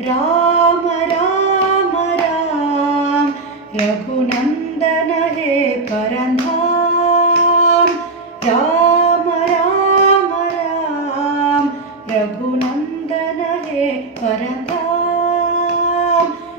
राम राम राम रघुनंदन हे परंधाम। राम राम राम रघुनंदन हे परंधाम।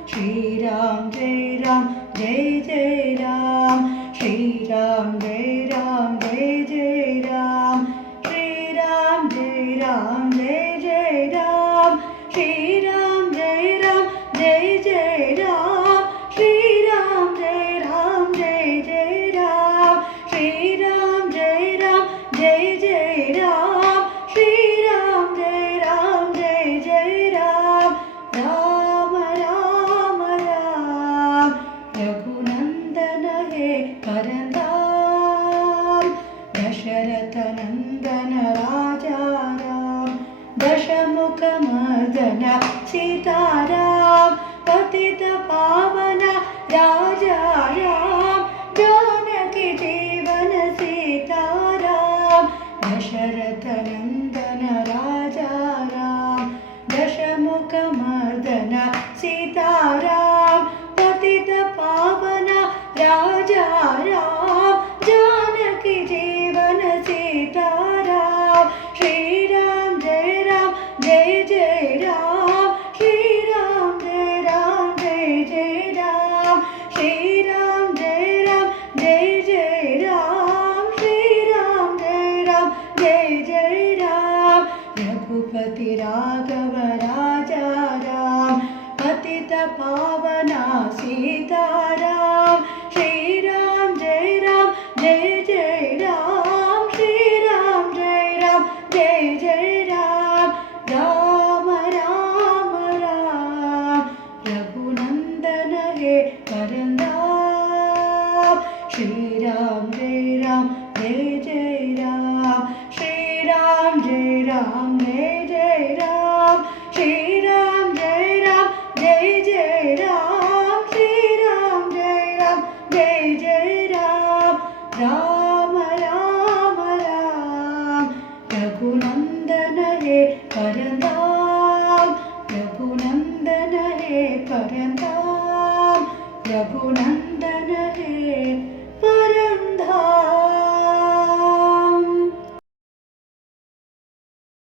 श्री राम जय राम जय जय राम। श्री राम जय राम जय जय राम। श्री राम जय राम जय जय राम। श्री राम जय राम जय जय राम। श्री राम जय राम जय जय राम। श्री राम जय राम जय जय राम। श्री राम जय राम जय जय राम। राम राम राम रघुनंदन हे परंधाम। दशरथ नंदन राजा राम दशमुख मर्दन सीताराम। पतित पावन राजा राम जानकी जीवन सीताराम। दशरथ नंदन राजा राम दशमुख मर्दन सीताराम। पतित पावन राजा राम जानकी जीवन सीताराम। श्री राम जय राम जय जय राम। श्री राम जय राम जय जय राम। श्री राम जय राम जय जय राम। श्री राम जय राम जय जय राम। रघुपति राघव राजा राम पतित पावना सीताराम। श्री राम जय राम जय जय राम। श्री राम जय राम जय जय राम। राम राम राम रघुनंदन हे परंधाम। श्री राम जय राम जय जय राम। श्री राम जय राम जय जय राम। श्री राम जय राम जय जय राम। श्री राम जय राम जय जय राम। राम राम राम रघुनंदन हे परंधाम। रघुनंदन हे परंधाम। रघुनंदन हे परंधाम।